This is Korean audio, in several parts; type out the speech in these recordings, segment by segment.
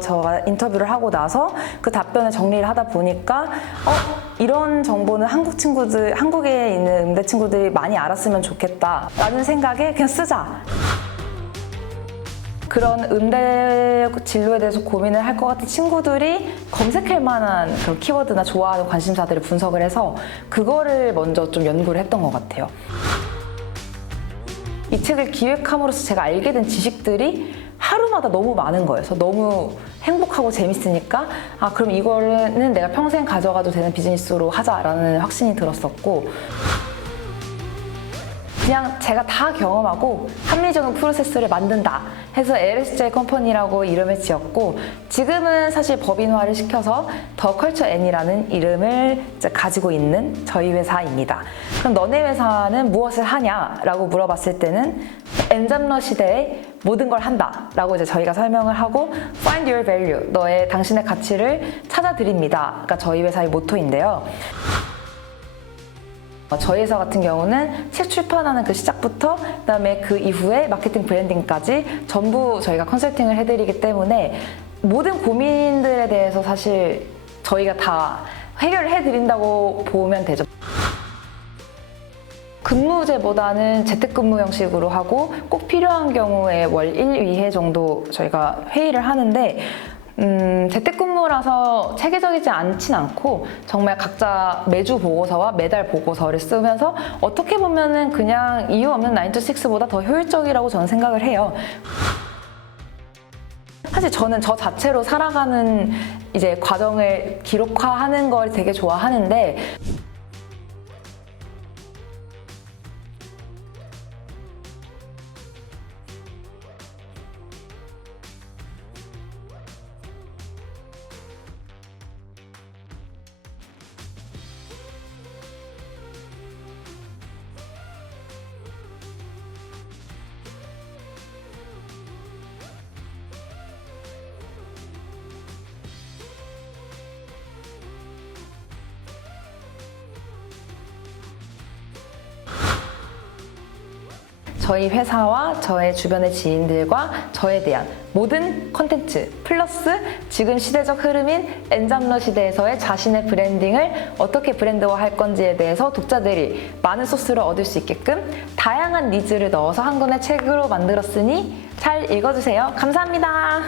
제가 인터뷰를 하고 나서 그 답변을 정리를 하다 보니까 이런 정보는 한국에 있는 음대 친구들이 많이 알았으면 좋겠다 라는 생각에 그냥 쓰자. 그런 음대 진로에 대해서 고민을 할 것 같은 친구들이 검색할 만한 그런 키워드나 좋아하는 관심사들을 분석을 해서 그거를 먼저 좀 연구를 했던 것 같아요. 이 책을 기획함으로써 제가 알게 된 지식들이 하루마다 너무 많은 거예요. 그래서 너무 행복하고 재밌으니까 그럼 이거는 내가 평생 가져가도 되는 비즈니스로 하자라는 확신이 들었었고, 그냥 제가 다 경험하고 합리적인 프로세스를 만든다 해서 LSJ 컴퍼니라고 이름을 지었고, 지금은 사실 법인화를 시켜서 더 컬처 N이라는 이름을 이제 가지고 있는 저희 회사입니다. 그럼 너네 회사는 무엇을 하냐라고 물어봤을 때는 엔잡러 시대의 모든 걸 한다 라고 이제 저희가 설명을 하고, Find your value, 당신의 가치를 찾아드립니다 가 저희 회사의 모토인데요. 저희 회사 같은 경우는 책 출판하는 그 시작부터 그다음에 그 이후에 마케팅 브랜딩까지 전부 저희가 컨설팅을 해드리기 때문에 모든 고민들에 대해서 사실 저희가 다 해결을 해드린다고 보면 되죠. 근무제보다는 재택근무 형식으로 하고 꼭 필요한 경우에 월 1, 2회 정도 저희가 회의를 하는데, 재택근무라서 체계적이지 않진 않고 정말 각자 매주 보고서와 매달 보고서를 쓰면서 어떻게 보면은 그냥 이유 없는 9to6보다 더 효율적이라고 저는 생각을 해요. 사실 저는 저 자체로 살아가는 이제 과정을 기록화하는 걸 되게 좋아하는데, 저희 회사와 저의 주변의 지인들과 저에 대한 모든 컨텐츠 플러스 지금 시대적 흐름인 엔잡러 시대에서의 자신의 브랜딩을 어떻게 브랜드화할 건지에 대해서 독자들이 많은 소스를 얻을 수 있게끔 다양한 니즈를 넣어서 한 권의 책으로 만들었으니 잘 읽어주세요. 감사합니다.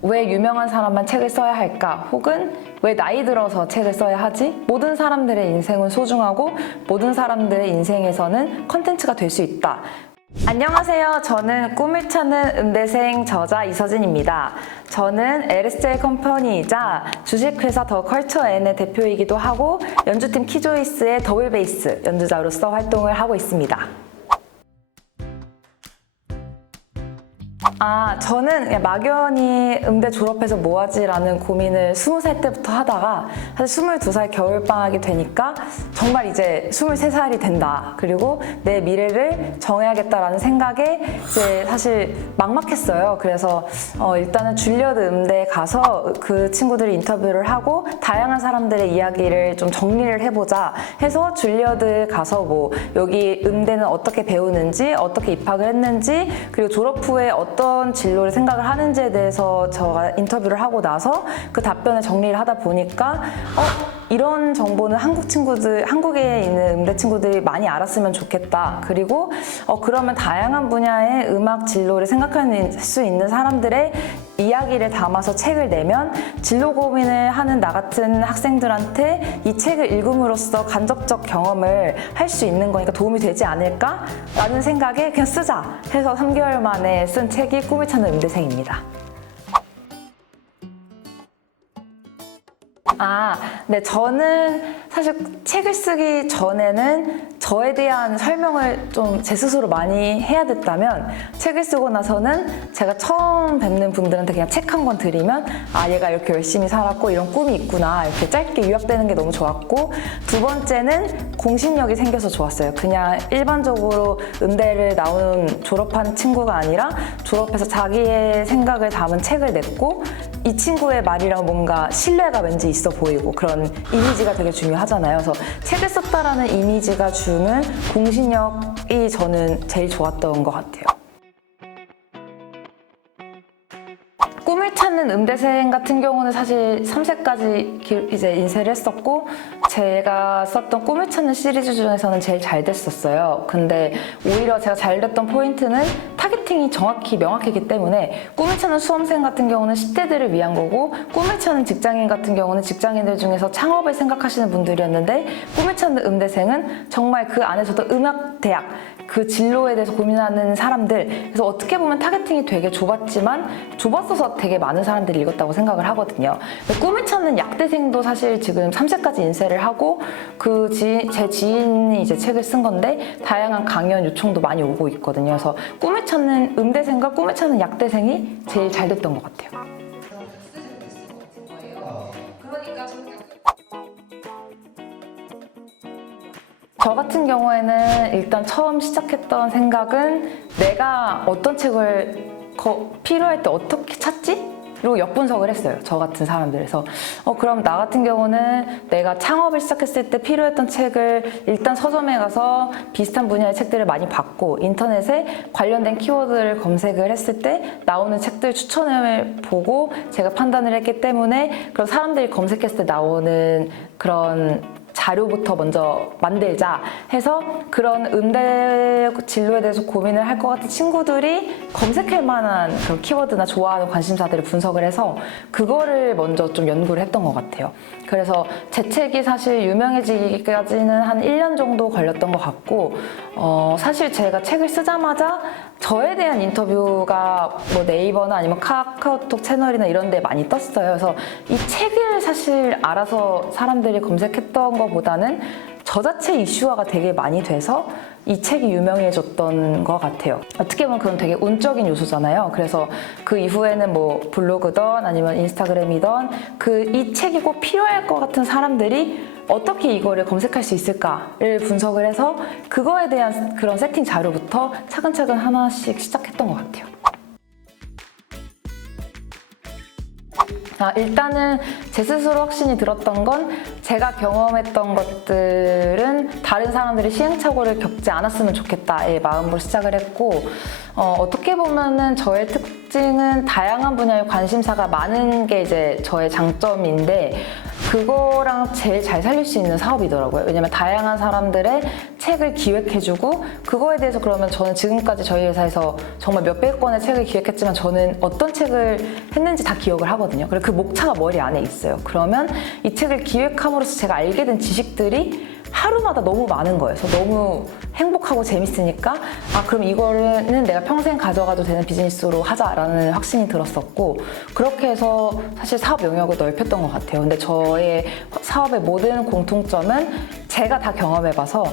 왜 유명한 사람만 책을 써야 할까? 혹은 왜 나이 들어서 책을 써야 하지? 모든 사람들의 인생은 소중하고 모든 사람들의 인생에서는 컨텐츠가 될 수 있다. 안녕하세요. 저는 꿈을 찾는 음대생 저자 이서진입니다. 저는 LSJ 컴퍼니이자 주식회사 더 컬처 N의 대표이기도 하고 연주팀 키조이스의 더블 베이스 연주자로서 활동을 하고 있습니다. 저는 그냥 막연히 음대 졸업해서 뭐하지? 라는 고민을 20살 때부터 하다가 사실 22살 겨울방학이 되니까 정말 이제 23살이 된다. 그리고 내 미래를 정해야겠다라는 생각에 이제 사실 막막했어요. 그래서 일단은 줄리어드 음대에 가서 그 친구들이 인터뷰를 하고 다양한 사람들의 이야기를 좀 정리를 해보자 해서 줄리어드 가서 뭐 여기 음대는 어떻게 배우는지, 어떻게 입학을 했는지, 그리고 졸업 후에 어떤 진로를 생각을 하는지에 대해서 제가 인터뷰를 하고 나서 그 답변을 정리를 하다 보니까 이런 정보는 한국에 있는 음대 친구들이 많이 알았으면 좋겠다. 그리고 그러면 다양한 분야의 음악 진로를 생각할 수 있는 사람들의 이야기를 담아서 책을 내면 진로 고민을 하는 나 같은 학생들한테 이 책을 읽음으로써 간접적 경험을 할 수 있는 거니까 도움이 되지 않을까? 라는 생각에 그냥 쓰자 해서 3개월 만에 쓴 책이 꿈을 찾는 음대생입니다. 네, 저는 사실 책을 쓰기 전에는 저에 대한 설명을 좀 제 스스로 많이 해야 됐다면, 책을 쓰고 나서는 제가 처음 뵙는 분들한테 그냥 책 한 권 드리면 얘가 이렇게 열심히 살았고 이런 꿈이 있구나 이렇게 짧게 요약되는 게 너무 좋았고, 두 번째는 공신력이 생겨서 좋았어요. 그냥 일반적으로 음대를 졸업한 친구가 아니라 졸업해서 자기의 생각을 담은 책을 냈고 이 친구의 말이랑 뭔가 신뢰가 왠지 있어 보이고 그런 이미지가 되게 중요하잖아요. 그래서 책을 썼다라는 이미지가 주는 공신력이 저는 제일 좋았던 것 같아요. 찾는 음대생 같은 경우는 사실 3세까지 이제 인쇄를 했었고, 제가 썼던 꿈을 찾는 시리즈 중에서는 제일 잘 됐었어요. 근데 오히려 제가 잘 됐던 포인트는 타겟팅이 정확히 명확했기 때문에, 꿈을 찾는 수험생 같은 경우는 10대들을 위한 거고, 꿈을 찾는 직장인 같은 경우는 직장인들 중에서 창업을 생각하시는 분들이었는데, 꿈을 찾는 음대생은 정말 그 안에서도 음악대학 그 진로에 대해서 고민하는 사람들, 그래서 어떻게 보면 타겟팅이 되게 좁았지만 좁았어서 되게 많은 사람들이 읽었다고 생각을 하거든요. 꿈을 찾는 약대생도 사실 지금 3세까지 인쇄를 하고, 제 지인이 이제 책을 쓴 건데 다양한 강연 요청도 많이 오고 있거든요. 그래서 꿈을 찾는 음대생과 꿈을 찾는 약대생이 제일 잘 됐던 것 같아요. 저 같은 경우에는 일단 처음 시작했던 생각은, 내가 어떤 책을 필요할 때 어떻게 찾지? 그리고 역분석을 했어요. 저 같은 사람들에서. 그럼 나 같은 경우는 내가 창업을 시작했을 때 필요했던 책을 일단 서점에 가서 비슷한 분야의 책들을 많이 봤고, 인터넷에 관련된 키워드를 검색을 했을 때 나오는 책들 추천을 보고 제가 판단을 했기 때문에, 그런 사람들이 검색했을 때 나오는 그런 자료부터 먼저 만들자 해서, 그런 음대 진로에 대해서 고민을 할 것 같은 친구들이 검색할 만한 그런 키워드나 좋아하는 관심사들을 분석을 해서 그거를 먼저 좀 연구를 했던 것 같아요. 그래서 제 책이 사실 유명해지기까지는 한 1년 정도 걸렸던 것 같고, 사실 제가 책을 쓰자마자 저에 대한 인터뷰가 뭐 네이버나 아니면 카카오톡 채널이나 이런 데 많이 떴어요. 그래서 이 책을 사실 알아서 사람들이 검색했던 것보다는 저 자체 이슈화가 되게 많이 돼서 이 책이 유명해졌던 것 같아요. 어떻게 보면 그건 되게 운적인 요소잖아요. 그래서 그 이후에는 뭐 블로그든 아니면 인스타그램이든 이 책이 꼭 필요할 것 같은 사람들이 어떻게 이거를 검색할 수 있을까를 분석을 해서 그거에 대한 그런 세팅 자료부터 차근차근 하나씩 시작했던 것 같아요. 일단은 제 스스로 확신이 들었던 건, 제가 경험했던 것들은 다른 사람들이 시행착오를 겪지 않았으면 좋겠다의 마음으로 시작을 했고, 어떻게 보면은 저의 특징은 다양한 분야의 관심사가 많은 게 이제 저의 장점인데, 그거랑 제일 잘 살릴 수 있는 사업이더라고요. 왜냐면 다양한 사람들의 책을 기획해주고, 그거에 대해서 그러면 저는 지금까지 저희 회사에서 정말 몇백 권의 책을 기획했지만 저는 어떤 책을 했는지 다 기억을 하거든요. 그리고 그 목차가 머리 안에 있어요. 그러면 이 책을 기획함으로써 제가 알게 된 지식들이 하루마다 너무 많은 거예요. 그래서 너무 행복하고 재밌으니까, 그럼 이거는 내가 평생 가져가도 되는 비즈니스로 하자라는 확신이 들었었고, 그렇게 해서 사실 사업 영역을 넓혔던 것 같아요. 근데 저의 사업의 모든 공통점은 제가 다 경험해봐서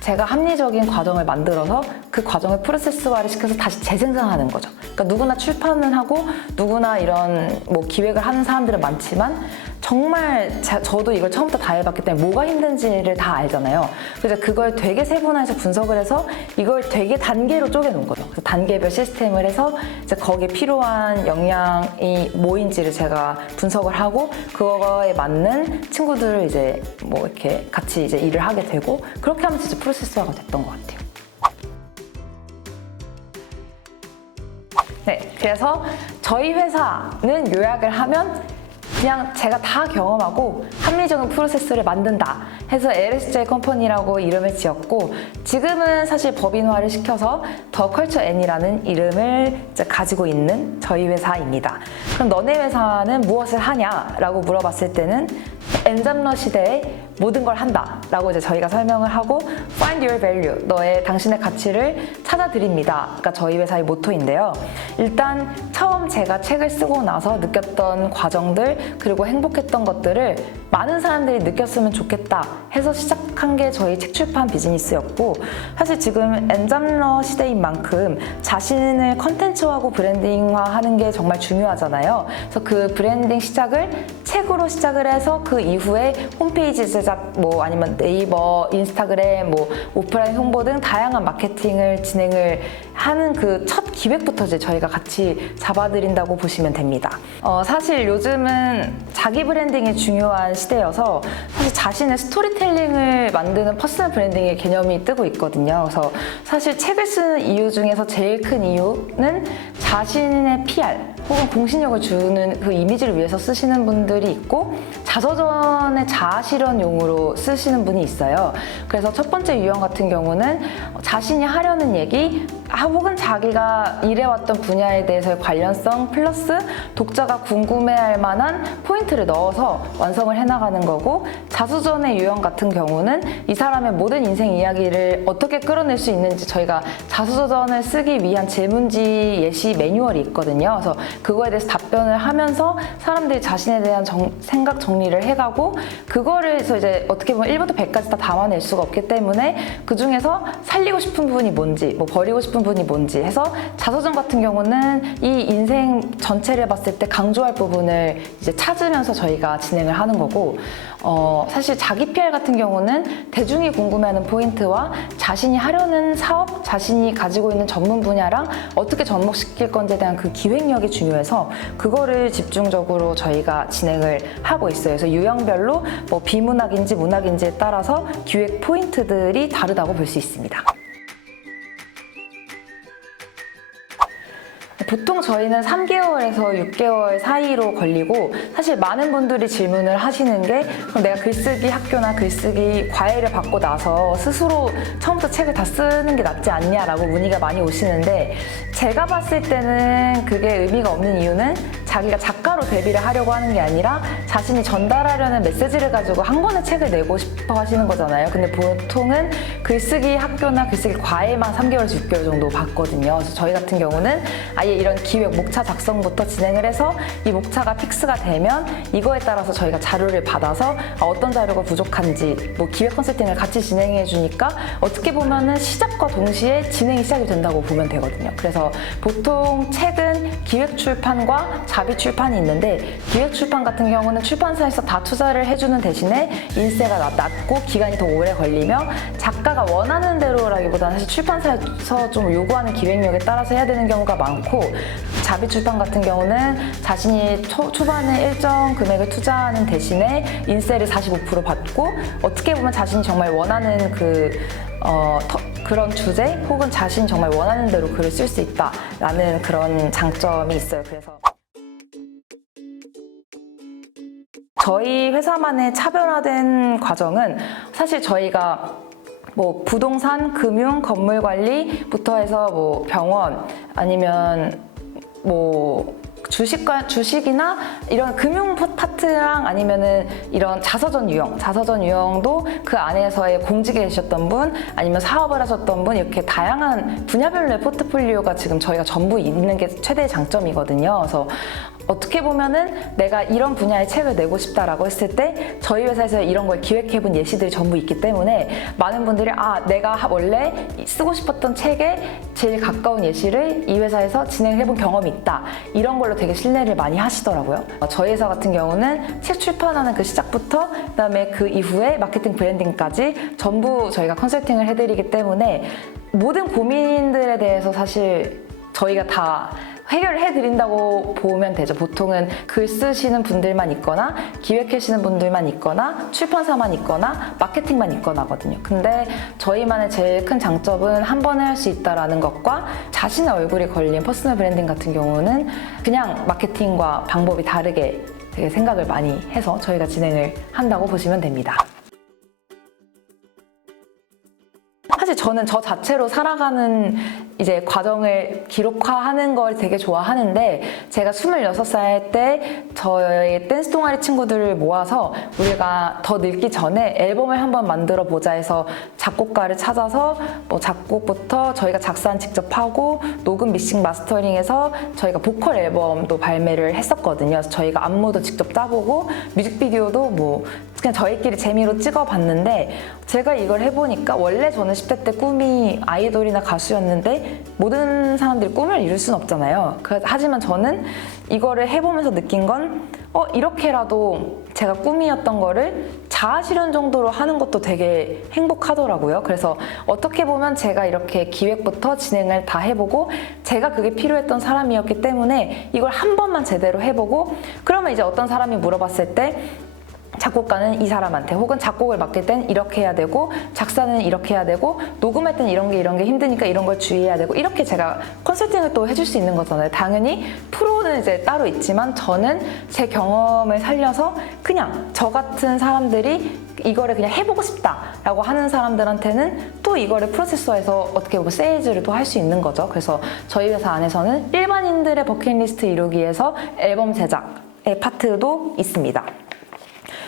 제가 합리적인 과정을 만들어서 그 과정을 프로세스화를 시켜서 다시 재생산하는 거죠. 그러니까 누구나 출판을 하고 누구나 이런 뭐 기획을 하는 사람들은 많지만, 정말 저도 이걸 처음부터 다 해봤기 때문에 뭐가 힘든지를 다 알잖아요. 그래서 그걸 되게 세분화해서 분석을 해서 이걸 되게 단계로 쪼개놓은 거죠. 그래서 단계별 시스템을 해서 이제 거기에 필요한 역량이 뭐인지를 제가 분석을 하고, 그거에 맞는 친구들을 이제 뭐 이렇게 같이 이제 일을 하게 되고, 그렇게 하면서 이제 프로세스화가 됐던 것 같아요. 네, 그래서 저희 회사는 요약을 하면 그냥 제가 다 경험하고 합리적인 프로세스를 만든다 해서 LSJ 컴퍼니라고 이름을 지었고, 지금은 사실 법인화를 시켜서 더 컬처 N이라는 이름을 이제 가지고 있는 저희 회사입니다. 그럼 너네 회사는 무엇을 하냐라고 물어봤을 때는 엔잡러 시대에 모든 걸 한다 라고 이제 저희가 설명을 하고, Find your value, 당신의 가치를 찾아드립니다. 그러니까 저희 회사의 모토인데요. 일단 처음 제가 책을 쓰고 나서 느꼈던 과정들, 그리고 행복했던 것들을 많은 사람들이 느꼈으면 좋겠다 해서 시작한 게 저희 책 출판 비즈니스였고, 사실 지금 엔잡러 시대인 만큼 자신을 컨텐츠화하고 브랜딩화하는 게 정말 중요하잖아요. 그래서 그 브랜딩 시작을 책으로 시작을 해서 그 이후에 홈페이지 제작, 뭐 아니면 네이버, 인스타그램, 뭐 오프라인 홍보 등 다양한 마케팅을 진행을 하는 그 첫 기획부터 이제 저희가 같이 잡아드린다고 보시면 됩니다. 사실 요즘은 자기 브랜딩이 중요한 시대여서 사실 자신의 스토리텔링을 만드는 퍼스널 브랜딩의 개념이 뜨고 있거든요. 그래서 사실 책을 쓰는 이유 중에서 제일 큰 이유는 자신의 PR 혹은 공신력을 주는 그 이미지를 위해서 쓰시는 분들이 있고 자서전의 자아실현용으로 쓰시는 분이 있어요. 그래서 첫 번째 유형 같은 경우는 자신이 하려는 얘기 혹은 자기가 일해왔던 분야에 대해서의 관련성 플러스 독자가 궁금해할 만한 포인트를 넣어서 완성을 해나가는 거고, 자서전의 유형 같은 경우는 이 사람의 모든 인생 이야기를 어떻게 끌어낼 수 있는지 저희가 자서전을 쓰기 위한 질문지 예시 매뉴얼이 있거든요. 그래서 그거에 대해서 답변을 하면서 사람들이 자신에 대한 생각 정리를 해가고, 그거를 해서 이제 어떻게 보면 1부터 100까지 다 담아낼 수가 없기 때문에 그 중에서 살리고 싶은 부분이 뭔지, 뭐 버리고 싶은 부분이 뭔지 해서 자서전 같은 경우는 이 인생 전체를 봤을 때 강조할 부분을 이제 찾으면서 저희가 진행을 하는 거고, 사실 자기 PR 같은 경우는 대중이 궁금해하는 포인트와 자신이 하려는 사업, 자신이 가지고 있는 전문 분야랑 어떻게 접목시킬 건지에 대한 그 기획력이 중요해서 그거를 집중적으로 저희가 진행을 하고 있어요. 그래서 유형별로 뭐 비문학인지 문학인지에 따라서 기획 포인트들이 다르다고 볼 수 있습니다. 보통 저희는 3개월에서 6개월 사이로 걸리고, 사실 많은 분들이 질문을 하시는 게 그럼 내가 글쓰기 학교나 글쓰기 과외를 받고 나서 스스로 처음부터 책을 다 쓰는 게 낫지 않냐라고 문의가 많이 오시는데, 제가 봤을 때는 그게 의미가 없는 이유는 자기가 작가로 데뷔를 하려고 하는 게 아니라 자신이 전달하려는 메시지를 가지고 한 권의 책을 내고 싶어 하시는 거잖아요. 근데 보통은 글쓰기 학교나 글쓰기 과외만 3개월에서 6개월 정도 받거든요. 그래서 저희 같은 경우는 아예 이런 기획 목차 작성부터 진행을 해서 이 목차가 픽스가 되면 이거에 따라서 저희가 자료를 받아서 어떤 자료가 부족한지 뭐 기획 컨설팅을 같이 진행해 주니까 어떻게 보면은 시작과 동시에 진행이 시작이 된다고 보면 되거든요. 그래서 보통 책은 기획 출판과 자비 출판이 있는데, 기획 출판 같은 경우는 출판사에서 다 투자를 해주는 대신에 인세가 낮고 기간이 더 오래 걸리며 작가가 원하는 대로라기보다는 사실 출판사에서 좀 요구하는 기획력에 따라서 해야 되는 경우가 많고, 자비 출판 같은 경우는 자신이 초반에 일정 금액을 투자하는 대신에 인세를 45% 받고 어떻게 보면 자신이 정말 원하는 그런 주제 혹은 자신이 정말 원하는 대로 글을 쓸 수 있다라는 그런 장점이 있어요. 그래서 저희 회사만의 차별화된 과정은 사실 저희가 뭐 부동산, 금융, 건물 관리부터 해서 뭐 병원 아니면 뭐 주식이나 이런 금융 파트랑 아니면은 이런 자서전 유형도 그 안에서의 공직에 계셨던 분 아니면 사업을 하셨던 분 이렇게 다양한 분야별로의 포트폴리오가 지금 저희가 전부 있는 게 최대의 장점이거든요. 그래서 어떻게 보면은 내가 이런 분야의 책을 내고 싶다라고 했을 때 저희 회사에서 이런 걸 기획해본 예시들이 전부 있기 때문에 많은 분들이 내가 원래 쓰고 싶었던 책에 제일 가까운 예시를 이 회사에서 진행해본 경험이 있다, 이런 걸로 되게 신뢰를 많이 하시더라고요. 저희 회사 같은 경우는 책 출판하는 그 시작부터 그다음에 그 이후에 마케팅 브랜딩까지 전부 저희가 컨설팅을 해드리기 때문에 모든 고민들에 대해서 사실 저희가 다 해결을 해드린다고 보면 되죠. 보통은 글 쓰시는 분들만 있거나 기획하시는 분들만 있거나 출판사만 있거나 마케팅만 있거나 하거든요. 근데 저희만의 제일 큰 장점은 한 번에 할 수 있다는 것과 자신의 얼굴이 걸린 퍼스널 브랜딩 같은 경우는 그냥 마케팅과 방법이 다르게 되게 생각을 많이 해서 저희가 진행을 한다고 보시면 됩니다. 사실 저는 저 자체로 살아가는 이제 과정을 기록화하는 걸 되게 좋아하는데, 제가 26살 때 저희 댄스 동아리 친구들을 모아서 우리가 더 늙기 전에 앨범을 한번 만들어 보자 해서 작곡가를 찾아서 뭐 작곡부터 저희가 작사는 직접 하고 녹음 믹싱 마스터링해서 저희가 보컬 앨범도 발매를 했었거든요. 그래서 저희가 안무도 직접 짜보고 뮤직비디오도 뭐 그냥 저희끼리 재미로 찍어봤는데, 제가 이걸 해보니까 원래 저는 10대 때 꿈이 아이돌이나 가수였는데 모든 사람들이 꿈을 이룰 수는 없잖아요. 하지만 저는 이거를 해보면서 느낀 건 이렇게라도 제가 꿈이었던 거를 자아실현 정도로 하는 것도 되게 행복하더라고요. 그래서 어떻게 보면 제가 이렇게 기획부터 진행을 다 해보고 제가 그게 필요했던 사람이었기 때문에 이걸 한 번만 제대로 해보고, 그러면 이제 어떤 사람이 물어봤을 때 작곡가는 이 사람한테, 혹은 작곡을 맡길 땐 이렇게 해야 되고, 작사는 이렇게 해야 되고, 녹음할 땐 이런 게 힘드니까 이런 걸 주의해야 되고, 이렇게 제가 컨설팅을 또 해줄 수 있는 거잖아요. 당연히 프로는 이제 따로 있지만 저는 제 경험을 살려서 그냥 저 같은 사람들이 이거를 그냥 해보고 싶다라고 하는 사람들한테는 또 이거를 프로세서에서 어떻게 보면 세일즈를 또 할 수 있는 거죠. 그래서 저희 회사 안에서는 일반인들의 버킷리스트 이루기 위해서 앨범 제작의 파트도 있습니다.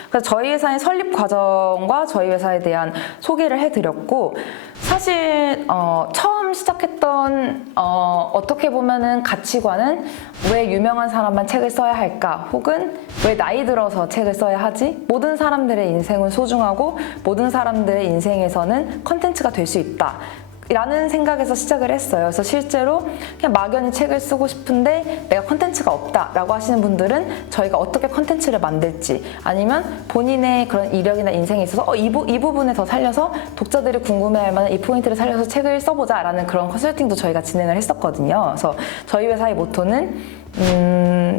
그래서 저희 회사의 설립 과정과 저희 회사에 대한 소개를 해드렸고, 사실 처음 시작했던 어떻게 보면은 가치관은 왜 유명한 사람만 책을 써야 할까, 혹은 왜 나이 들어서 책을 써야 하지? 모든 사람들의 인생은 소중하고 모든 사람들의 인생에서는 컨텐츠가 될 수 있다 라는 생각에서 시작을 했어요. 그래서 실제로 그냥 막연히 책을 쓰고 싶은데 내가 컨텐츠가 없다 라고 하시는 분들은 저희가 어떻게 컨텐츠를 만들지, 아니면 본인의 그런 이력이나 인생에 있어서 이 부분에 더 살려서 독자들이 궁금해할 만한 이 포인트를 살려서 책을 써보자 라는 그런 컨설팅도 저희가 진행을 했었거든요. 그래서 저희 회사의 모토는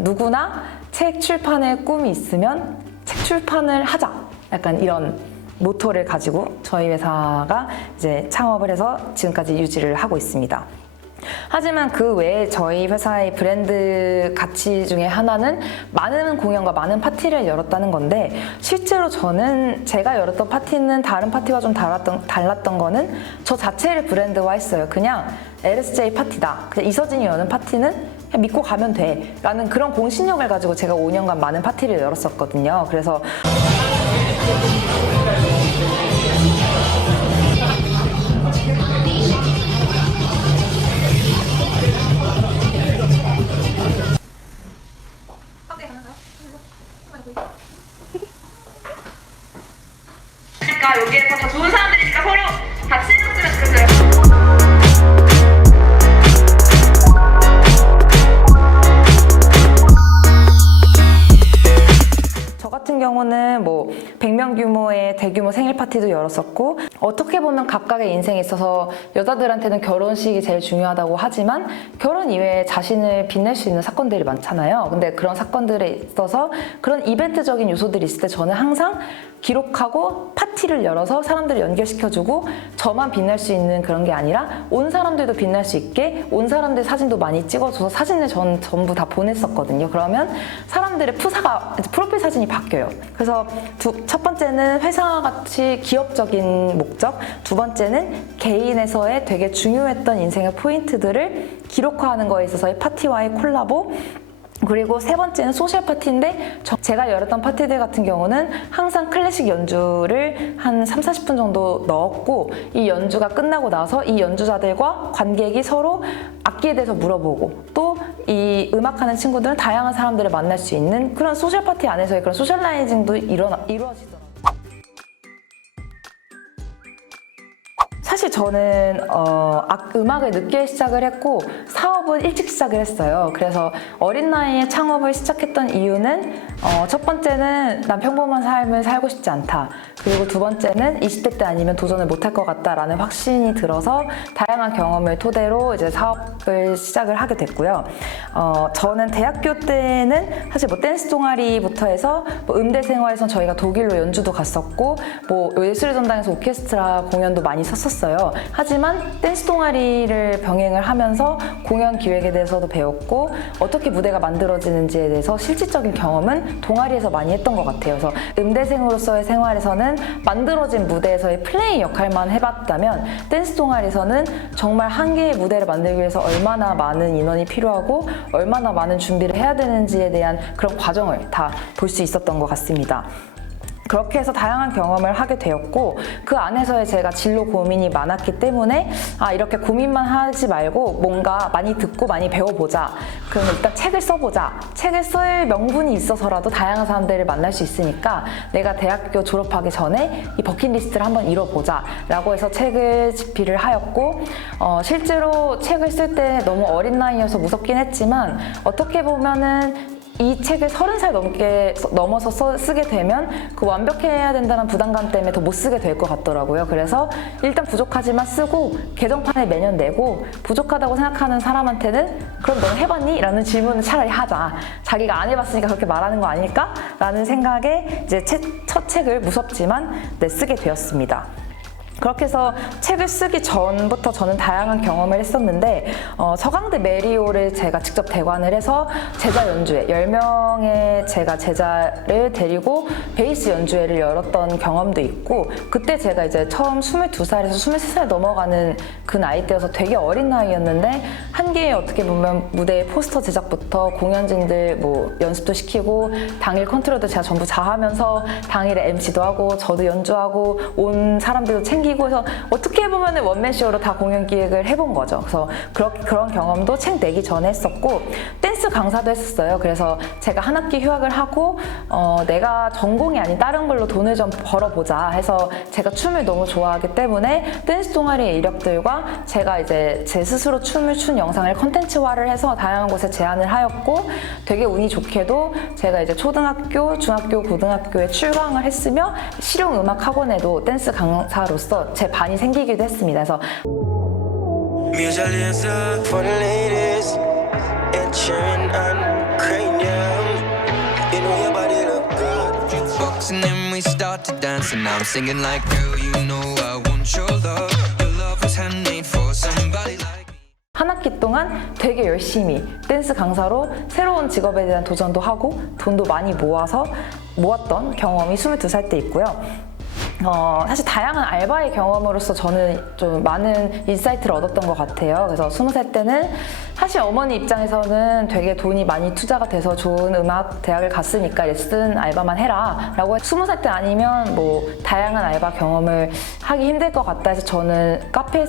누구나 책 출판의 꿈이 있으면 책 출판을 하자, 약간 이런 모토를 가지고 저희 회사가 이제 창업을 해서 지금까지 유지를 하고 있습니다. 하지만 그 외에 저희 회사의 브랜드 가치 중에 하나는 많은 공연과 많은 파티를 열었다는 건데, 실제로 저는 제가 열었던 파티는 다른 파티와 좀 달랐던 거는 저 자체를 브랜드화했어요. 그냥 LSJ 파티다, 그냥 이서진이 여는 파티는 그냥 믿고 가면 돼 라는 그런 공신력을 가지고 제가 5년간 많은 파티를 열었었거든요. 그래서 그러니까 여기에서 다 좋은 사람들이니까 서로 같이 해줬으면 좋겠어요. 저 같은 경우는 뭐 100명 규모의 대규모 생일 파티도 열었었고, 어떻게 보면 각각의 인생에 있어서 여자들한테는 결혼식이 제일 중요하다고 하지만 결혼 이외에 자신을 빛낼 수 있는 사건들이 많잖아요. 근데 그런 사건들에 있어서 그런 이벤트적인 요소들이 있을 때 저는 항상 기록하고 파티를 열어서 사람들을 연결시켜주고, 저만 빛날 수 있는 그런 게 아니라 온 사람들도 빛날 수 있게 온 사람들 사진도 많이 찍어줘서 사진을 전 전부 다 보냈었거든요. 그러면 사람들의 프로필 사진이 바뀌어요. 그래서 첫 번째는 회사같이 기업적인 목적, 두 번째는 개인에서의 되게 중요했던 인생의 포인트들을 기록화하는 거에 있어서의 파티와의 콜라보, 그리고 세 번째는 소셜 파티인데, 제가 열었던 파티들 같은 경우는 항상 클래식 연주를 한 30-40분 정도 넣었고, 이 연주가 끝나고 나서 이 연주자들과 관객이 서로 악기에 대해서 물어보고, 또 이 음악하는 친구들은 다양한 사람들을 만날 수 있는 그런 소셜 파티 안에서의 그런 소셜라이징도 이루어지더라고요. 사실 저는 음악을 늦게 시작을 했고 사업은 일찍 시작을 했어요. 그래서 어린 나이에 창업을 시작했던 이유는 첫 번째는 난 평범한 삶을 살고 싶지 않다. 그리고 두 번째는 20대 때 아니면 도전을 못할 것 같다라는 확신이 들어서 다양한 경험을 토대로 이제 사업을 시작을 하게 됐고요. 저는 대학교 때는 사실 뭐 댄스 동아리부터 해서 뭐 음대 생활에선 저희가 독일로 연주도 갔었고, 뭐 예술의 전당에서 오케스트라 공연도 많이 섰었어요. 하지만 댄스 동아리를 병행을 하면서 공연 기획에 대해서도 배웠고, 어떻게 무대가 만들어지는지에 대해서 실질적인 경험은 동아리에서 많이 했던 것 같아요. 그래서 음대생으로서의 생활에서는 만들어진 무대에서의 플레이 역할만 해봤다면, 댄스 동아리에서는 정말 한 개의 무대를 만들기 위해서 얼마나 많은 인원이 필요하고 얼마나 많은 준비를 해야 되는지에 대한 그런 과정을 다 볼 수 있었던 것 같습니다. 그렇게 해서 다양한 경험을 하게 되었고, 그 안에서의 제가 진로 고민이 많았기 때문에 이렇게 고민만 하지 말고 뭔가 많이 듣고 많이 배워보자. 그러면 일단 책을 써보자. 책을 쓸 명분이 있어서라도 다양한 사람들을 만날 수 있으니까 내가 대학교 졸업하기 전에 이 버킷리스트를 한번 이뤄보자 라고 해서 책을 집필을 하였고, 실제로 책을 쓸 때 너무 어린 나이여서 무섭긴 했지만 어떻게 보면은 이 책을 30살 넘어서 쓰게 되면 그 완벽해야 된다는 부담감 때문에 더 못 쓰게 될 것 같더라고요. 그래서 일단 부족하지만 쓰고 개정판을 매년 내고 부족하다고 생각하는 사람한테는 그럼 너는 해봤니? 라는 질문을 차라리 하자. 자기가 안 해봤으니까 그렇게 말하는 거 아닐까? 라는 생각에 이제 첫 책을 무섭지만 쓰게 되었습니다. 그렇게 해서 책을 쓰기 전부터 저는 다양한 경험을 했었는데 서강대 메리오를 제가 직접 대관을 해서 제자 연주회 10명의 제가 제자를 데리고 베이스 연주회를 열었던 경험도 있고 그때 제가 이제 처음 22살에서 23살 넘어가는 그 나이 때여서 되게 어린 나이였는데 한 개의 어떻게 보면 무대 포스터 제작부터 공연진들 뭐 연습도 시키고 당일 컨트롤도 제가 전부 다 하면서 당일에 MC도 하고 저도 연주하고 온 사람들도 챙기고 해서 어떻게 보면 원맨쇼로 다 공연 기획을 해본 거죠. 그래서 그런 경험도 책 내기 전에 했었고 댄스 강사도 했었어요. 그래서 제가 한 학기 휴학을 하고 내가 전공이 아닌 다른 걸로 돈을 좀 벌어보자 해서 제가 춤을 너무 좋아하기 때문에 댄스 동아리의 이력들과 제가 이제 제 스스로 춤을 춘 영상을 컨텐츠화를 해서 다양한 곳에 제안을 하였고 되게 운이 좋게도 제가 이제 초등학교, 중학교, 고등학교에 출강을 했으며 실용음악학원에도 댄스 강사로서 제 반이 생기기도 했습니다. 그래서 Mieux alianza for the ladies, Ed Sheeran and Cranium. You know your body look good. Jukebox and then we start to dance and I'm singing like, girl, you know I want your love. Your love was handmade for somebody like me. 한 학기 동안 되게 열심히 댄스 강사로 새로운 직업에 대한 도전도 하고 돈도 많이 모았던 경험이 22살 때 있고요. 사실 다양한 알바의 경험으로서 저는 좀 많은 인사이트를 얻었던 것 같아요. 그래서 20살 때는 사실 어머니 입장에서는 되게 돈이 많이 투자가 돼서 좋은 음악 대학을 갔으니까 레슨 알바만 해라 라고 20살 때 아니면 뭐 다양한 알바 경험을 하기 힘들 것 같다 해서 저는 카페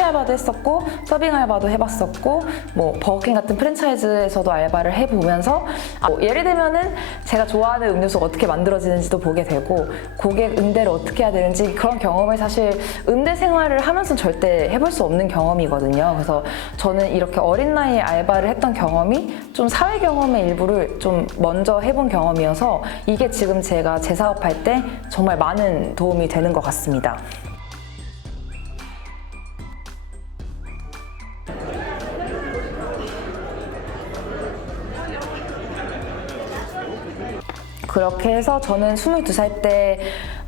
알바도 했었고 서빙 알바도 해봤었고 뭐 버거킹 같은 프랜차이즈에서도 알바를 해보면서 예를 들면은 제가 좋아하는 음료수가 어떻게 만들어지는지도 보게 되고 고객 응대를 어떻게 해야 되는지 그런 경험을 사실 음대 생활을 하면서 절대 해볼 수 없는 경험이거든요. 그래서 저는 이렇게 어린 나이에 알바를 했던 경험이 좀 사회 경험의 일부를 좀 먼저 해본 경험이어서 이게 지금 제가 재사업할 때 정말 많은 도움이 되는 것 같습니다. 그렇게 해서 저는 22살 때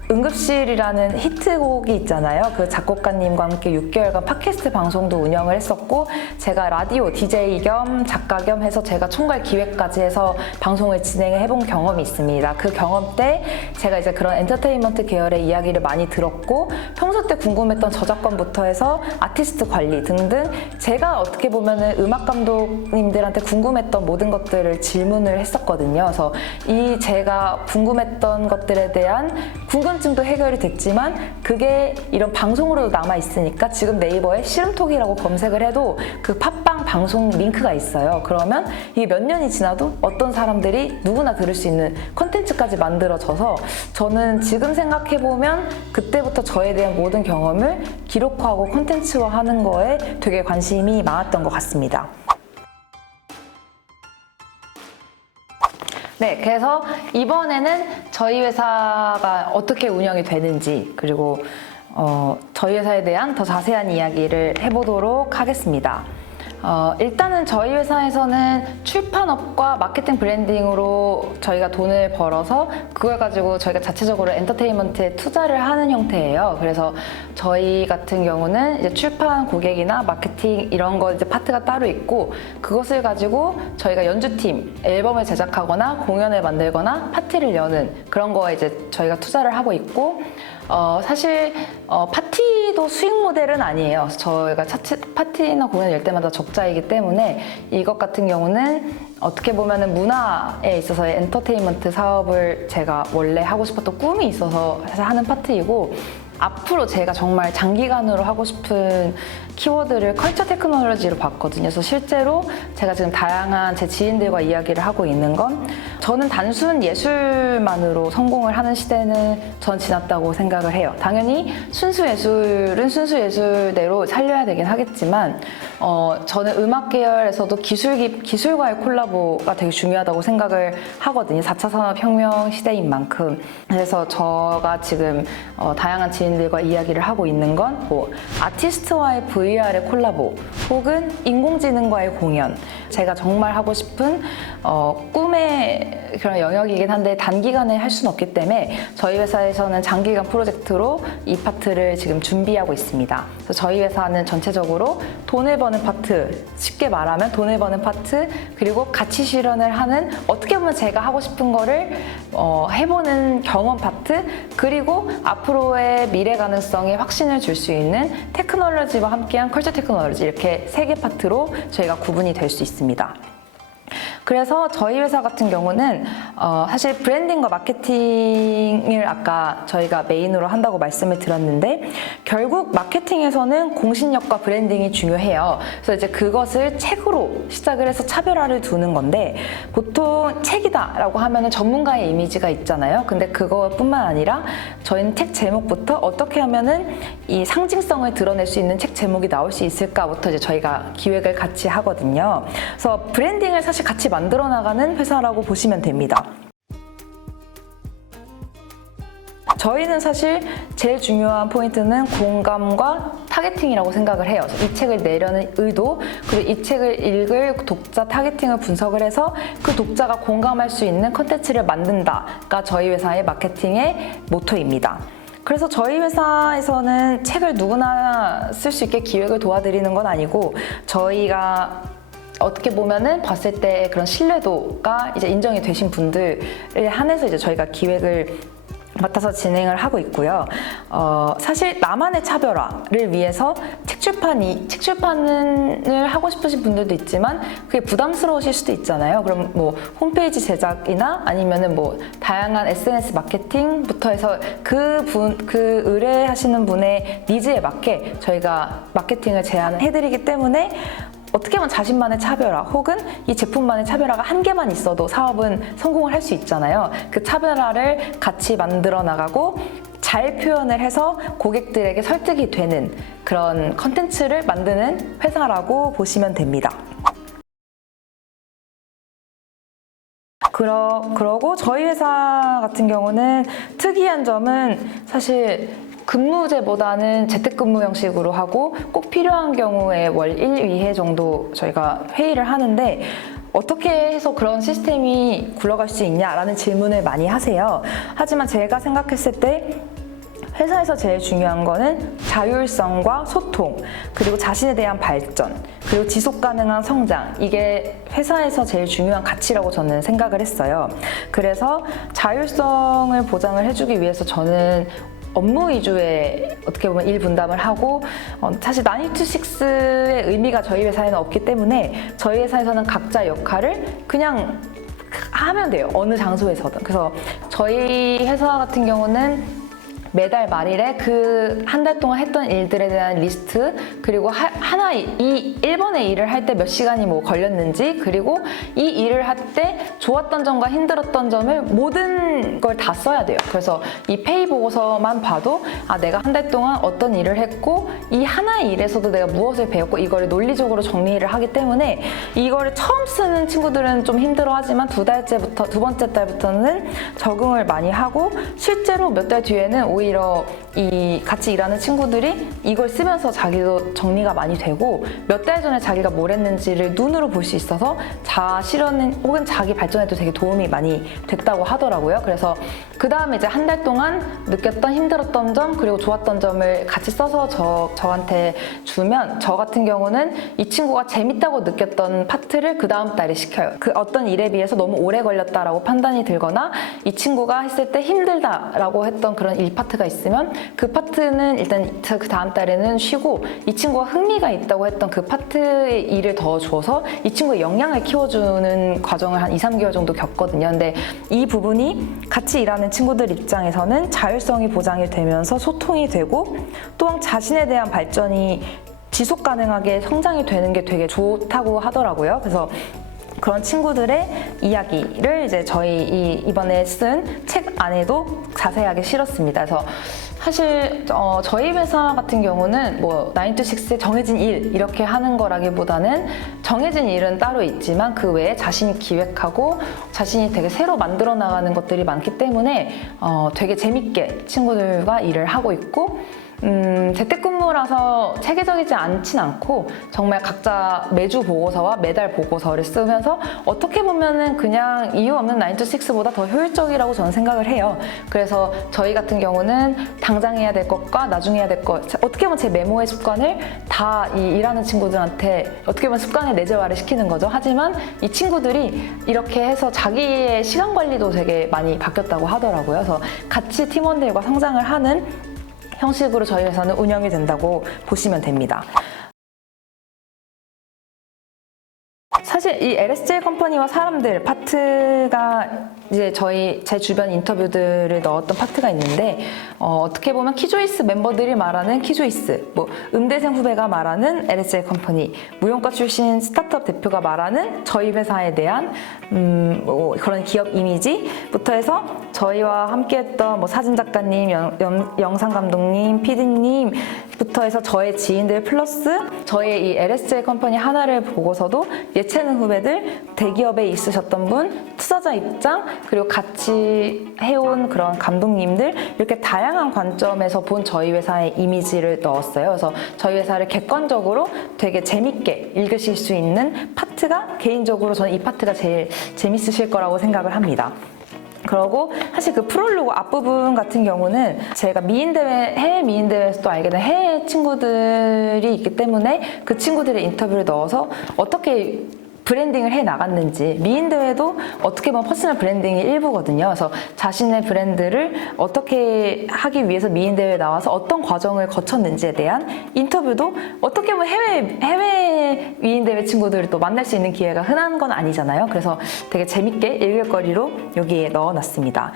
응급실이라는 히트곡이 있잖아요. 그 작곡가님과 함께 6개월간 팟캐스트 방송도 운영을 했었고 제가 라디오 DJ 겸 작가 겸 해서 제가 총괄 기획까지 해서 방송을 진행을 해본 경험이 있습니다. 그 경험 때 제가 이제 그런 엔터테인먼트 계열의 이야기를 많이 들었고 평소 때 궁금했던 저작권부터 해서 아티스트 관리 등등 제가 어떻게 보면은 음악 감독님들한테 궁금했던 모든 것들을 질문을 했었거든요. 그래서 이 제가 궁금했던 것들에 대한 궁금증도 해결이 됐지만 그게 이런 방송으로도 남아있으니까 지금 네이버에 씨름톡이라고 검색을 해도 그 팟빵 방송 링크가 있어요. 그러면 이게 몇 년이 지나도 어떤 사람들이 누구나 들을 수 있는 콘텐츠까지 만들어져서 저는 지금 생각해보면 그때부터 저에 대한 모든 경험을 기록화하고 콘텐츠화하는 거에 되게 관심이 많았던 것 같습니다. 네, 그래서 이번에는 저희 회사가 어떻게 운영이 되는지 그리고 저희 회사에 대한 더 자세한 이야기를 해보도록 하겠습니다. 일단은 저희 회사에서는 출판업과 마케팅 브랜딩으로 저희가 돈을 벌어서 그걸 가지고 저희가 자체적으로 엔터테인먼트에 투자를 하는 형태예요. 그래서 저희 같은 경우는 이제 출판 고객이나 마케팅 이런 거 이제 파트가 따로 있고 그것을 가지고 저희가 연주팀 앨범을 제작하거나 공연을 만들거나 파티를 여는 그런 거에 이제 저희가 투자를 하고 있고 사실 파티도 수익 모델은 아니에요. 저희가 파티나 공연 열 때마다 적자이기 때문에 이것 같은 경우는 어떻게 보면은 문화에 있어서의 엔터테인먼트 사업을 제가 원래 하고 싶었던 꿈이 있어서 사실 하는 파트이고 앞으로 제가 정말 장기간으로 하고 싶은 키워드를 컬처 테크놀로지로 봤거든요. 그래서 실제로 제가 지금 다양한 제 지인들과 이야기를 하고 있는 건 저는 단순 예술만으로 성공을 하는 시대는 전 지났다고 생각을 해요. 당연히 순수 예술은 순수 예술대로 살려야 되긴 하겠지만 저는 음악 계열에서도 기술과의 콜라보가 되게 중요하다고 생각을 하거든요. 4차 산업혁명 시대인 만큼. 그래서 저가 지금 다양한 지인들과 이야기를 하고 있는 건 뭐 아티스트와의 VR의 콜라보 혹은 인공지능과의 공연, 제가 정말 하고 싶은 꿈의 그런 영역이긴 한데 단기간에 할 수는 없기 때문에 저희 회사에서는 장기간 프로젝트로 이 파트를 지금 준비하고 있습니다. 그래서 저희 회사는 전체적으로 돈을 버는 파트, 쉽게 말하면 돈을 버는 파트, 그리고 가치 실현을 하는, 어떻게 보면 제가 하고 싶은 거를 해보는 경험 파트, 그리고 앞으로의 미래 가능성에 확신을 줄 수 있는 테크놀로지와 함께한 컬처 테크놀로지, 이렇게 3개 파트로 저희가 구분이 될 수 있습니다. 그래서 저희 회사 같은 경우는 사실 브랜딩과 마케팅을 아까 저희가 메인으로 한다고 말씀을 드렸는데, 결국 마케팅에서는 공신력과 브랜딩이 중요해요. 그래서 이제 그것을 책으로 시작을 해서 차별화를 두는 건데, 보통 책이다라고 하면은 전문가의 이미지가 있잖아요. 근데 그것뿐만 아니라 저희는 책 제목부터 어떻게 하면은 이 상징성을 드러낼 수 있는 책 제목이 나올 수 있을까부터 이제 저희가 기획을 같이 하거든요. 그래서 브랜딩을 사실 같이 만들어 나가는 회사라고 보시면 됩니다. 저희는 사실 제일 중요한 포인트는 공감과 타겟팅이라고 생각을 해요. 이 책을 내려는 의도, 그리고 이 책을 읽을 독자 타겟팅을 분석을 해서 그 독자가 공감할 수 있는 컨텐츠를 만든다가 저희 회사의 마케팅의 모토입니다. 그래서 저희 회사에서는 책을 누구나 쓸 수 있게 기획을 도와드리는 건 아니고, 저희가 어떻게 보면은 봤을 때 그런 신뢰도가 이제 인정이 되신 분들에 한해서 이제 저희가 기획을 맡아서 진행을 하고 있고요. 사실 나만의 차별화를 위해서 책 출판을 하고 싶으신 분들도 있지만 그게 부담스러우실 수도 있잖아요. 그럼 뭐 홈페이지 제작이나 아니면은 뭐 다양한 SNS 마케팅부터 해서 그 의뢰하시는 분의 니즈에 맞게 저희가 마케팅을 제안해드리기 때문에 어떻게 보면 자신만의 차별화 혹은 이 제품만의 차별화가 한 개만 있어도 사업은 성공을 할 수 있잖아요. 그 차별화를 같이 만들어 나가고 잘 표현을 해서 고객들에게 설득이 되는 그런 컨텐츠를 만드는 회사라고 보시면 됩니다. 그러고 저희 회사 같은 경우는 특이한 점은 사실 근무제보다는 재택근무 형식으로 하고 꼭 필요한 경우에 월 1, 2회 정도 저희가 회의를 하는데, 어떻게 해서 그런 시스템이 굴러갈 수 있냐라는 질문을 많이 하세요. 하지만 제가 생각했을 때 회사에서 제일 중요한 거는 자율성과 소통, 그리고 자신에 대한 발전, 그리고 지속 가능한 성장, 이게 회사에서 제일 중요한 가치라고 저는 생각을 했어요. 그래서 자율성을 보장을 해주기 위해서 저는 업무 위주의 어떻게 보면 일 분담을 하고, 사실 9to6의 의미가 저희 회사에는 없기 때문에 저희 회사에서는 각자 역할을 그냥 하면 돼요. 어느 장소에서든. 그래서 저희 회사 같은 경우는 매달 말일에 그 한 달 동안 했던 일들에 대한 리스트, 그리고 이 1번의 일을 할 때 몇 시간이 뭐 걸렸는지, 그리고 이 일을 할 때 좋았던 점과 힘들었던 점을 모든 걸 다 써야 돼요. 그래서 이 페이 보고서만 봐도 내가 한 달 동안 어떤 일을 했고 이 하나의 일에서도 내가 무엇을 배웠고, 이거를 논리적으로 정리를 하기 때문에 이거를 처음 쓰는 친구들은 좀 힘들어하지만 두 번째 달부터는 적응을 많이 하고, 실제로 몇 달 뒤에는 오히려 이 같이 일하는 친구들이 이걸 쓰면서 자기도 정리가 많이 되고, 몇 달 전에 자기가 뭘 했는지를 눈으로 볼 수 있어서 자아 실현 혹은 자기 발전에도 되게 도움이 많이 됐다고 하더라고요. 그래서 그 다음에 이제 한 달 동안 느꼈던 힘들었던 점 그리고 좋았던 점을 같이 써서 저한테 주면, 저 같은 경우는 이 친구가 재밌다고 느꼈던 파트를 그 다음 달에 시켜요. 그 어떤 일에 비해서 너무 오래 걸렸다라고 판단이 들거나 이 친구가 했을 때 힘들다라고 했던 그런 일 파트가 있으면 그 파트는 일단 그 다음 달에는 쉬고, 이 친구가 흥미가 있다고 했던 그 파트의 일을 더 줘서 이 친구의 역량을 키워주는 과정을 한 2, 3개월 정도 겪거든요. 근데 이 부분이 같이 일하는 친구들 입장에서는 자율성이 보장이 되면서 소통이 되고, 또한 자신에 대한 발전이 지속 가능하게 성장이 되는 게 되게 좋다고 하더라고요. 그래서 그런 친구들의 이야기를 이제 저희 이번에 쓴 책 안에도 자세하게 실었습니다. 그래서 사실 저희 회사 같은 경우는 뭐 9to6의 정해진 일 이렇게 하는 거라기보다는 정해진 일은 따로 있지만 그 외에 자신이 기획하고 자신이 되게 새로 만들어 나가는 것들이 많기 때문에 되게 재밌게 친구들과 일을 하고 있고 재택근무라서 체계적이지 않진 않고 정말 각자 매주 보고서와 매달 보고서를 쓰면서 어떻게 보면은 그냥 이유 없는 9to6보다 더 효율적이라고 저는 생각을 해요. 그래서 저희 같은 경우는 당장 해야 될 것과 나중에 해야 될 것, 어떻게 보면 제 메모의 습관을 다 이 일하는 친구들한테 어떻게 보면 습관을 내재화를 시키는 거죠. 하지만 이 친구들이 이렇게 해서 자기의 시간 관리도 되게 많이 바뀌었다고 하더라고요. 그래서 같이 팀원들과 성장을 하는 형식으로 저희 회사는 운영이 된다고 보시면 됩니다. 사실 이 LSJ 컴퍼니와 사람들 파트가 이제 제 주변 인터뷰들을 넣었던 파트가 있는데 어떻게 보면 키조이스 멤버들이 말하는 키조이스, 뭐 음대생 후배가 말하는 LSJ 컴퍼니, 무용과 출신 스타트업 대표가 말하는 저희 회사에 대한 뭐 그런 기업 이미지부터 해서 저희와 함께했던 뭐 사진 작가님, 영상 감독님, PD님부터 해서 저의 지인들 플러스 저의 이 LSJ 컴퍼니 하나를 보고서도 예체능 후배들, 대기업에 있으셨던 분, 투자자 입장, 그리고 같이 해온 그런 감독님들 이렇게 다양한 관점에서 본 저희 회사의 이미지를 넣었어요. 그래서 저희 회사를 객관적으로 되게 재밌게 읽으실 수 있는 파트가 개인적으로 저는 이 파트가 제일 재밌으실 거라고 생각을 합니다. 그리고 사실 그 프롤로그 앞부분 같은 경우는 제가 해외 미인대회에서 또 알게 된 해외 친구들이 있기 때문에 그 친구들의 인터뷰를 넣어서 어떻게 브랜딩을 해 나갔는지, 미인대회도 어떻게 보면 퍼스널 브랜딩의 일부거든요. 그래서 자신의 브랜드를 어떻게 하기 위해서 미인대회에 나와서 어떤 과정을 거쳤는지에 대한 인터뷰도 어떻게 보면 해외 미인대회 친구들을 또 만날 수 있는 기회가 흔한 건 아니잖아요. 그래서 되게 재밌게 읽을 거리로 여기에 넣어놨습니다.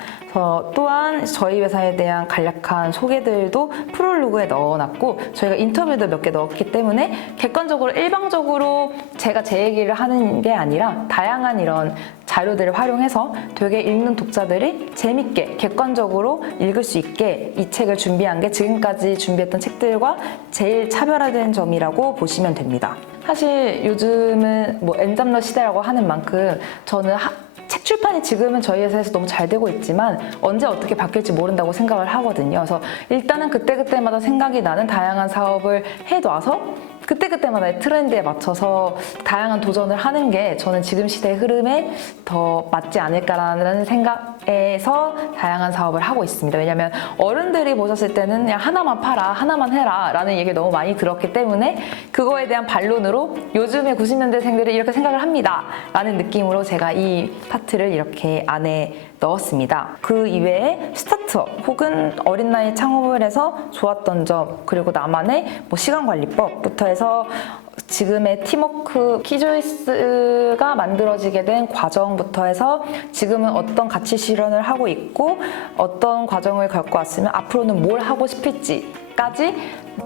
또한 저희 회사에 대한 간략한 소개들도 프롤로그에 넣어놨고 저희가 인터뷰도 몇 개 넣었기 때문에 객관적으로 일방적으로 제가 제 얘기를 하는 게 아니라 다양한 이런 자료들을 활용해서 되게 읽는 독자들이 재밌게 객관적으로 읽을 수 있게 이 책을 준비한 게 지금까지 준비했던 책들과 제일 차별화된 점이라고 보시면 됩니다. 사실 요즘은 뭐 엔잡러 시대라고 하는 만큼 저는 책 출판이 지금은 저희 회사에서 너무 잘 되고 있지만 언제 어떻게 바뀔지 모른다고 생각을 하거든요. 그래서 일단은 그때그때마다 생각이 나는 다양한 사업을 해놔서 그때그때마다의 트렌드에 맞춰서 다양한 도전을 하는 게 저는 지금 시대의 흐름에 더 맞지 않을까라는 생각에서 다양한 사업을 하고 있습니다. 왜냐하면 어른들이 보셨을 때는 그냥 하나만 팔아, 하나만 해라 라는 얘기를 너무 많이 들었기 때문에 그거에 대한 반론으로 요즘의 90년대생들이 이렇게 생각을 합니다 라는 느낌으로 제가 이 파트를 이렇게 안에 넣었습니다. 그 이외에 스타트업 혹은 어린 나이에 창업을 해서 좋았던 점, 그리고 나만의 뭐 시간관리법부터 해서 지금의 팀워크 키조이스가 만들어지게 된 과정부터 해서 지금은 어떤 가치 실현을 하고 있고 어떤 과정을 겪고 왔으면 앞으로는 뭘 하고 싶을지까지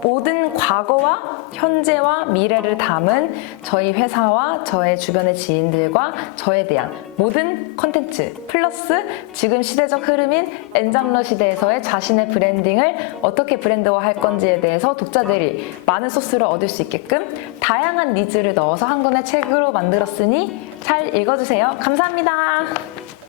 모든 과거와 현재와 미래를 담은 저희 회사와 저의 주변의 지인들과 저에 대한 모든 컨텐츠 플러스 지금 시대적 흐름인 엔잡러 시대에서의 자신의 브랜딩을 어떻게 브랜드화할 건지에 대해서 독자들이 많은 소스를 얻을 수 있게끔 다양한 니즈를 넣어서 한 권의 책으로 만들었으니 잘 읽어주세요. 감사합니다.